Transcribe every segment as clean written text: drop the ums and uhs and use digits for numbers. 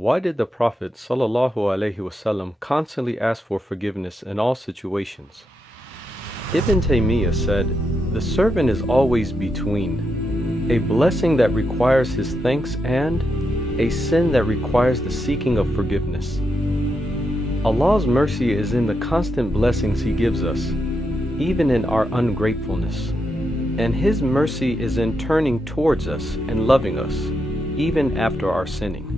Why did the Prophet ﷺ constantly ask for forgiveness in all situations? Ibn Taymiyyah said, "The servant is always between a blessing that requires his thanks and a sin that requires the seeking of forgiveness. Allah's mercy is in the constant blessings He gives us, even in our ungratefulness, and His mercy is in turning towards us and loving us, even after our sinning.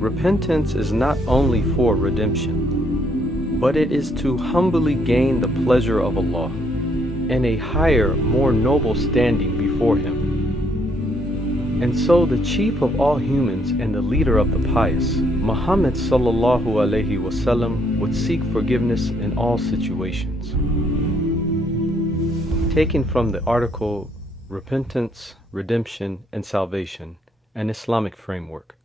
Repentance is not only for redemption, but it is to humbly gain the pleasure of Allah and a higher, more noble standing before Him. And so the chief of all humans and the leader of the pious, Muhammad ﷺ, would seek forgiveness in all situations." Taken from the article Repentance, Redemption, and Salvation, an Islamic Framework.